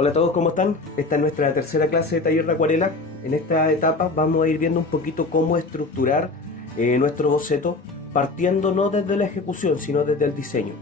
Hola a todos, ¿cómo están? Esta es nuestra tercera clase de taller de acuarela. En esta etapa vamos a ir viendo un poquito cómo estructurar nuestro boceto, partiendo no desde la ejecución, sino desde el diseño.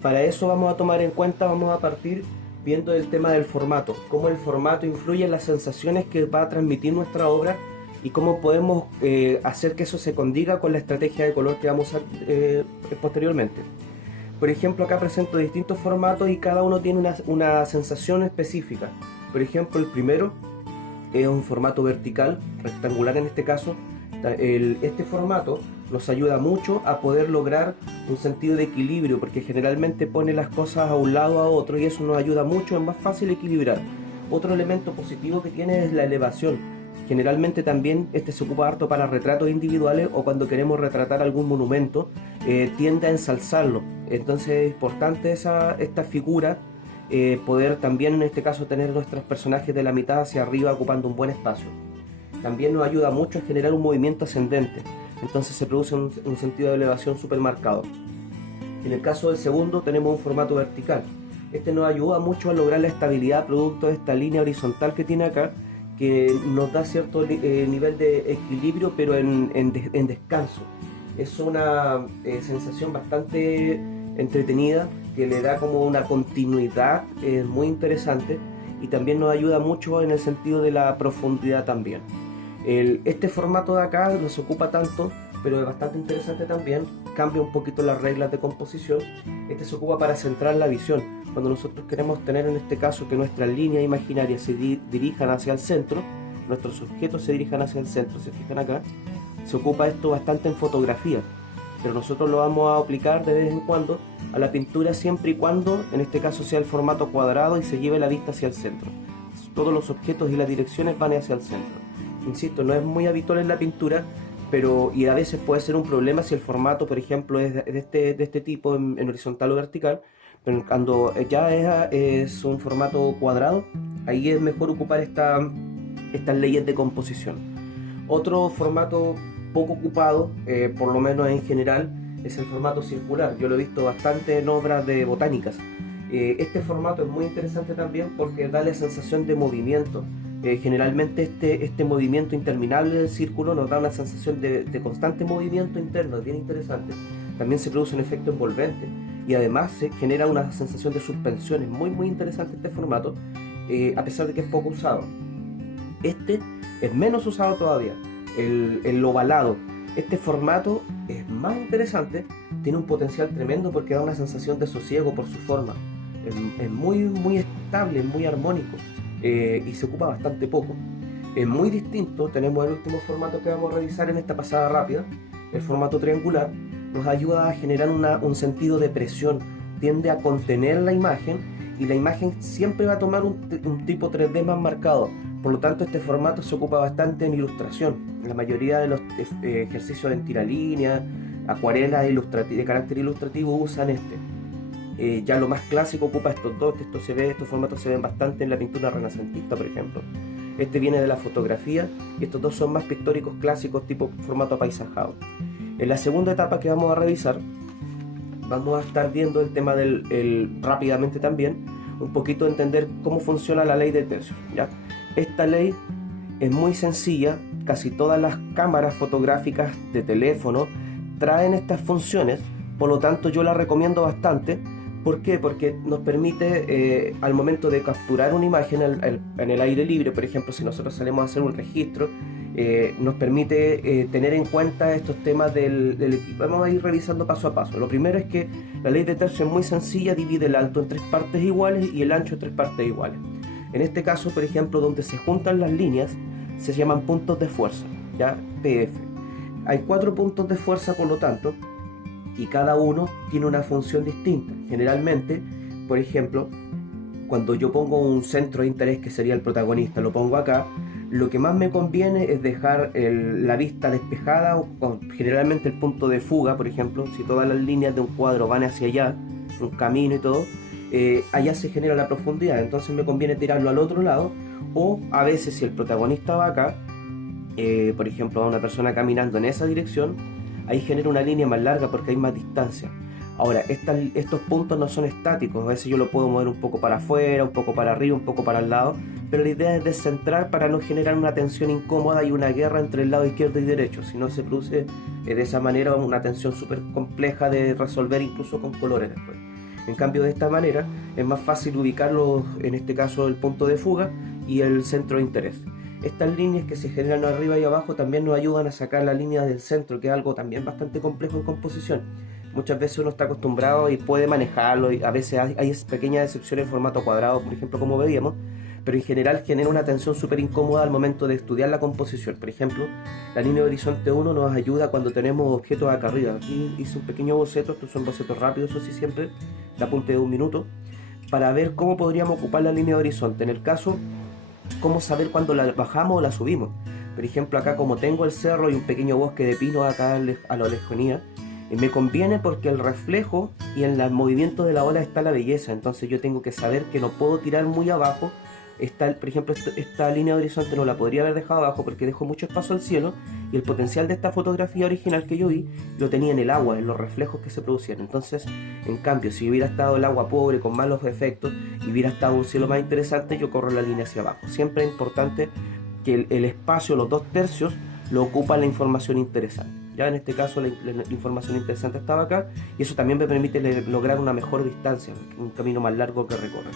Para eso vamos a partir viendo el tema del formato, cómo el formato influye en las sensaciones que va a transmitir nuestra obra y cómo podemos hacer que eso se condiga con la estrategia de color que vamos a usar posteriormente. Por ejemplo, acá presento distintos formatos y cada uno tiene una sensación específica. Por ejemplo, el primero es un formato vertical, rectangular en este caso. Este formato nos ayuda mucho a poder lograr un sentido de equilibrio, porque generalmente pone las cosas a un lado a otro y eso nos ayuda mucho, es más fácil equilibrar. Otro elemento positivo que tiene es la elevación. Generalmente también este se ocupa harto para retratos individuales o cuando queremos retratar algún monumento, tiende a ensalzarlo. Entonces es importante esta figura, poder también en este caso tener nuestros personajes de la mitad hacia arriba ocupando un buen espacio. También nos ayuda mucho a generar un movimiento ascendente, entonces se produce un sentido de elevación súper marcado. En el caso del segundo tenemos un formato vertical. Este nos ayuda mucho a lograr la estabilidad producto de esta línea horizontal que tiene acá, que nos da cierto nivel de equilibrio pero en descanso. Es una sensación bastante entretenida que le da como una continuidad muy interesante y también nos ayuda mucho en el sentido de la profundidad también. Este formato de acá no se ocupa tanto, pero es bastante interesante también, cambia un poquito las reglas de composición. Este se ocupa para centrar la visión. Cuando nosotros queremos tener en este caso que nuestras líneas imaginarias se dirijan hacia el centro, nuestros objetos se dirijan hacia el centro, se fijan acá, se ocupa esto bastante en fotografía, pero nosotros lo vamos a aplicar de vez en cuando a la pintura siempre y cuando en este caso sea el formato cuadrado y se lleve la vista hacia el centro. Todos los objetos y las direcciones van hacia el centro. Insisto, no es muy habitual en la pintura, y a veces puede ser un problema si el formato, por ejemplo, es de este tipo en horizontal o vertical, pero cuando ya es un formato cuadrado, ahí es mejor ocupar estas leyes de composición. Otro formato poco ocupado, por lo menos en general, es el formato circular. Yo lo he visto bastante en obras de botánicas. Este formato es muy interesante también porque da la sensación de movimiento. Generalmente este movimiento interminable del círculo nos da una sensación de constante movimiento interno, es bien interesante. También se produce un efecto envolvente y además se genera una sensación de suspensión. Es muy interesante este formato, a pesar de que es poco usado. Este es menos usado todavía, el ovalado. Este formato es más interesante, tiene un potencial tremendo porque da una sensación de sosiego por su forma. Es muy estable, muy armónico, y se ocupa bastante poco. Es muy distinto, tenemos el último formato que vamos a revisar en esta pasada rápida, el formato triangular. Nos ayuda a generar un sentido de presión, tiende a contener la imagen y la imagen siempre va a tomar un tipo 3D más marcado. Por lo tanto, este formato se ocupa bastante en ilustración. La mayoría de los ejercicios en tiralínea, acuarelas de carácter ilustrativo usan este. Ya lo más clásico ocupa estos dos. Estos formatos se ven bastante en la pintura renacentista, por ejemplo. Este viene de la fotografía y estos dos son más pictóricos clásicos tipo formato apaisajado. En la segunda etapa que vamos a revisar, vamos a estar viendo el tema rápidamente también, un poquito entender cómo funciona la ley de tercios, ¿ya? Esta ley es muy sencilla, casi todas las cámaras fotográficas de teléfono traen estas funciones, por lo tanto yo la recomiendo bastante. ¿Por qué? Porque nos permite, al momento de capturar una imagen en el aire libre, por ejemplo, si nosotros salimos a hacer un registro, nos permite tener en cuenta estos temas del equipo. Vamos a ir revisando paso a paso. Lo primero es que la ley de tercio es muy sencilla, divide el alto en 3 partes iguales y el ancho en 3 partes iguales. En este caso, por ejemplo, donde se juntan las líneas, se llaman puntos de fuerza, ¿ya? PF. Hay 4 puntos de fuerza, por lo tanto, y cada uno tiene una función distinta. Generalmente, por ejemplo, cuando yo pongo un centro de interés que sería el protagonista, lo pongo acá, lo que más me conviene es dejar la vista despejada o generalmente el punto de fuga, por ejemplo, si todas las líneas de un cuadro van hacia allá, un camino y todo, allá se genera la profundidad, entonces me conviene tirarlo al otro lado. O a veces si el protagonista va acá, por ejemplo, a una persona caminando en esa dirección, ahí genera una línea más larga porque hay más distancia. Ahora, estos puntos no son estáticos, a veces yo lo puedo mover un poco para afuera, un poco para arriba, un poco para el lado, pero la idea es descentrar para no generar una tensión incómoda y una guerra entre el lado izquierdo y derecho, si no se produce de esa manera una tensión súper compleja de resolver incluso con colores después. En cambio, de esta manera es más fácil ubicarlo, en este caso el punto de fuga y el centro de interés. Estas líneas que se generan arriba y abajo también nos ayudan a sacar la línea del centro, que es algo también bastante complejo en composición. Muchas veces uno está acostumbrado y puede manejarlo, y a veces hay pequeñas excepciones en formato cuadrado, por ejemplo, como veíamos, pero en general genera una tensión súper incómoda al momento de estudiar la composición. Por ejemplo, la línea de horizonte 1 nos ayuda cuando tenemos objetos acá arriba. Aquí hice un pequeño boceto, estos son bocetos rápidos, eso sí, siempre, de apunte de 1 minuto, para ver cómo podríamos ocupar la línea de horizonte. En el caso, cómo saber cuándo la bajamos o la subimos. Por ejemplo, acá como tengo el cerro y un pequeño bosque de pino acá a la lejanía, me conviene porque el reflejo y en el movimiento de la ola está la belleza. Entonces yo tengo que saber que no puedo tirar muy abajo. Por ejemplo, esta línea de horizonte no la podría haber dejado abajo porque dejo mucho espacio al cielo, y el potencial de esta fotografía original que yo vi lo tenía en el agua, en los reflejos que se producían. Entonces, en cambio, si hubiera estado el agua pobre, con malos efectos, y hubiera estado un cielo más interesante, yo corro la línea hacia abajo. Siempre es importante que el espacio, los 2/3, lo ocupa la información interesante. Ya en este caso la información interesante estaba acá, y eso también me permite lograr una mejor distancia, un camino más largo que recorrer.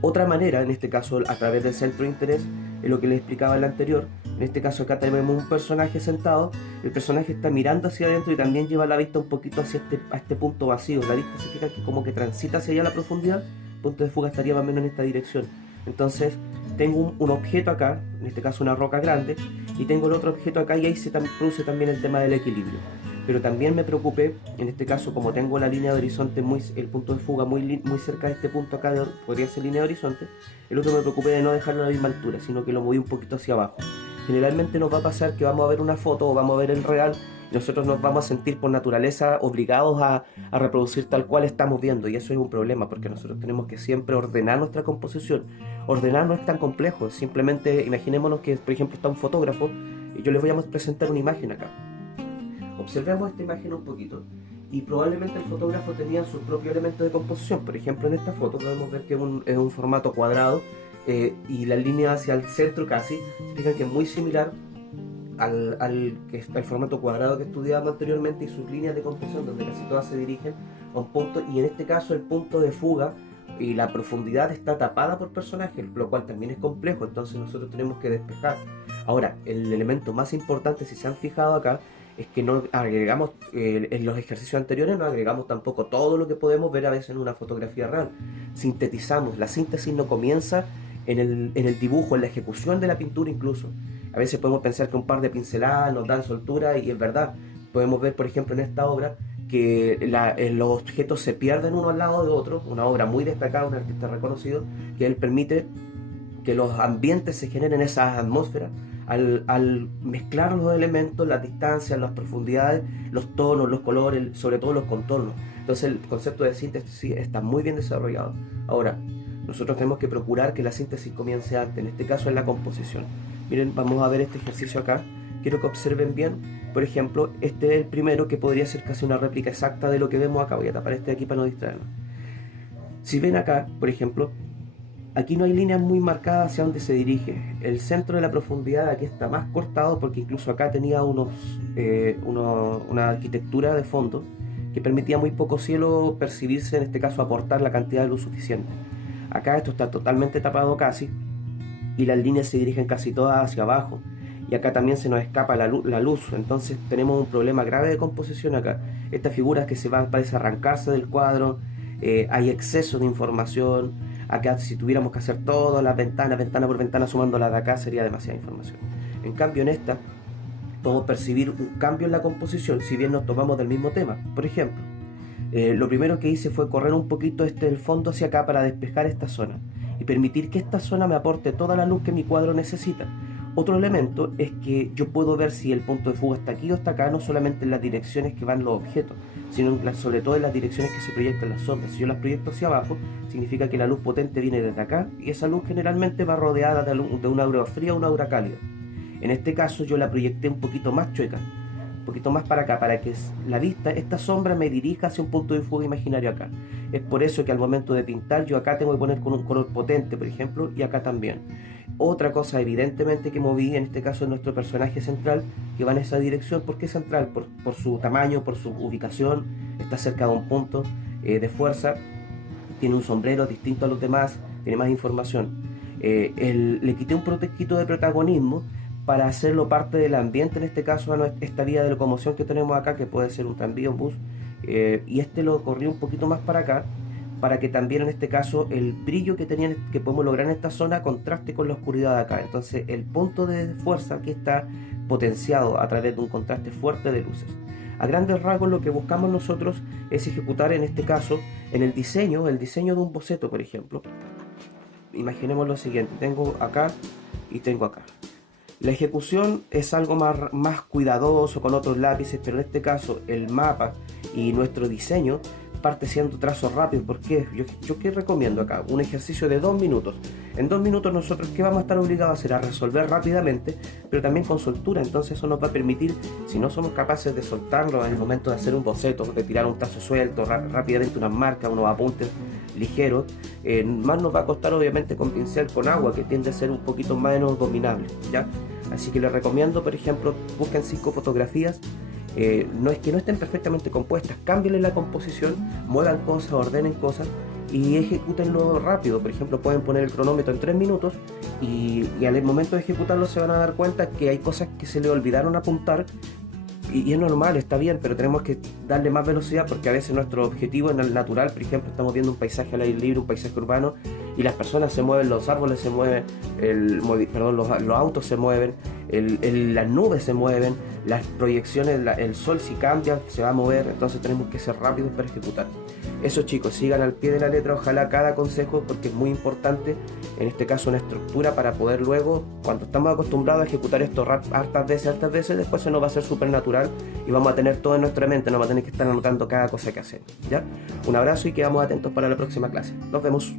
Otra manera, en este caso a través del centro de interés, es lo que les explicaba en el anterior. En este caso acá tenemos un personaje sentado, el personaje está mirando hacia adentro y también lleva la vista un poquito hacia este punto vacío. La vista se fija que como que transita hacia allá la profundidad, el punto de fuga estaría más o menos en esta dirección. Entonces tengo un objeto acá, en este caso una roca grande, y tengo el otro objeto acá, y ahí se produce también el tema del equilibrio. Pero también me preocupé, en este caso como tengo la línea de horizonte, el punto de fuga muy cerca de este punto acá, podría ser línea de horizonte, el otro me preocupé de no dejarlo a la misma altura, sino que lo moví un poquito hacia abajo. Generalmente nos va a pasar que vamos a ver una foto o vamos a ver el real, y nosotros nos vamos a sentir por naturaleza obligados a reproducir tal cual estamos viendo, y eso es un problema porque nosotros tenemos que siempre ordenar nuestra composición. Ordenar no es tan complejo, simplemente imaginémonos que por ejemplo está un fotógrafo y yo les voy a presentar una imagen acá. Observemos esta imagen un poquito y probablemente el fotógrafo tenía sus propios elementos de composición. Por ejemplo, en esta foto podemos ver que es un formato cuadrado, y la línea hacia el centro casi, se fijan que es muy similar al formato cuadrado que estudiábamos anteriormente, y sus líneas de composición donde casi todas se dirigen a un punto, y en este caso el punto de fuga y la profundidad está tapada por personajes, lo cual también es complejo, entonces nosotros tenemos que despejar. Ahora, el elemento más importante, si se han fijado acá, es que no agregamos, en los ejercicios anteriores no agregamos tampoco todo lo que podemos ver a veces en una fotografía real. Sintetizamos, la síntesis no comienza en el dibujo, en la ejecución de la pintura incluso. A veces podemos pensar que un par de pinceladas nos dan soltura, y es verdad. Podemos ver, por ejemplo, en esta obra que los objetos se pierden uno al lado de otro, una obra muy destacada, un artista reconocido, que él permite que los ambientes se generen esas atmósferas al mezclar los elementos, las distancias, las profundidades, los tonos, los colores, sobre todo los contornos. Entonces el concepto de síntesis sí está muy bien desarrollado. Ahora, nosotros tenemos que procurar que la síntesis comience antes, en este caso en la composición. Miren, vamos a ver este ejercicio acá. Quiero que observen bien. Por ejemplo, este es el primero, que podría ser casi una réplica exacta de lo que vemos acá. Voy a tapar este de aquí para no distraernos. Si ven acá, por ejemplo, aquí no hay líneas muy marcadas hacia dónde se dirige. El centro de la profundidad aquí está más cortado porque incluso acá tenía una arquitectura de fondo que permitía muy poco cielo percibirse, en este caso aportar la cantidad de luz suficiente. Acá esto está totalmente tapado casi, y las líneas se dirigen casi todas hacia abajo. Y acá también se nos escapa la luz, entonces tenemos un problema grave de composición acá. Esta figura que parece arrancarse del cuadro, hay exceso de información. Acá si tuviéramos que hacer todas las ventanas, ventana por ventana, sumándolas de acá, sería demasiada información. En cambio en esta podemos percibir un cambio en la composición si bien nos tomamos del mismo tema. Por ejemplo, lo primero que hice fue correr un poquito el fondo hacia acá para despejar esta zona y permitir que esta zona me aporte toda la luz que mi cuadro necesita. Otro elemento es que yo puedo ver si el punto de fuga está aquí o está acá, no solamente en las direcciones que van los objetos, sino sobre todo en las direcciones que se proyectan las sombras. Si yo las proyecto hacia abajo, significa que la luz potente viene desde acá, y esa luz generalmente va rodeada de una aura fría o una aura cálida. En este caso yo la proyecté un poquito más chueca. poquito más para acá, para que la vista, esta sombra me dirija hacia un punto de fuga imaginario acá. Es por eso que al momento de pintar yo acá tengo que poner con un color potente, por ejemplo, y acá también. Otra cosa evidentemente que moví, en este caso es nuestro personaje central, que va en esa dirección. ¿Por qué central? Por su tamaño, por su ubicación, está cerca de un punto de fuerza, tiene un sombrero distinto a los demás, tiene más información. Le quité un poquito de protagonismo para hacerlo parte del ambiente, en este caso a esta vía de locomoción que tenemos acá, que puede ser un tranvía, un bus, y lo corrí un poquito más para acá, para que también en este caso el brillo que podemos lograr en esta zona contraste con la oscuridad de acá. Entonces el punto de fuerza aquí está potenciado a través de un contraste fuerte de luces. A grandes rasgos lo que buscamos nosotros es ejecutar en este caso en el diseño de un boceto, por ejemplo. Imaginemos lo siguiente, tengo acá y tengo acá. La ejecución es algo más cuidadoso con otros lápices, pero en este caso el mapa y nuestro diseño parte siendo trazos rápidos. ¿Por qué? Yo ¿qué recomiendo acá? Un ejercicio de 2 minutos. En 2 minutos nosotros ¿qué vamos a estar obligados a hacer? A resolver rápidamente, pero también con soltura. Entonces eso nos va a permitir, si no somos capaces de soltarlo en el momento de hacer un boceto, de tirar un trazo suelto, rápidamente unas marcas, unos apuntes ligeros, más nos va a costar obviamente con pincel con agua, que tiende a ser un poquito menos dominable, ¿ya? Así que les recomiendo, por ejemplo, busquen 5 fotografías. No es que no estén perfectamente compuestas, cámbienle la composición, muevan cosas, ordenen cosas y ejecútenlo rápido. Por ejemplo, pueden poner el cronómetro en 3 minutos y al momento de ejecutarlo se van a dar cuenta que hay cosas que se le olvidaron apuntar. Y es normal, está bien, pero tenemos que darle más velocidad, porque a veces nuestro objetivo en el natural, por ejemplo, estamos viendo un paisaje al aire libre, un paisaje urbano, y las personas se mueven, los árboles se mueven, los autos se mueven, las nubes se mueven, las proyecciones, el sol si cambia se va a mover. Entonces tenemos que ser rápidos para ejecutar. Eso, chicos, sigan al pie de la letra, ojalá cada consejo, porque es muy importante, en este caso una estructura para poder luego, cuando estamos acostumbrados a ejecutar esto hartas veces, después se nos va a hacer súper natural y vamos a tener todo en nuestra mente, no vamos a tener que estar anotando cada cosa que hacemos, ¿ya? Un abrazo y quedamos atentos para la próxima clase. Nos vemos.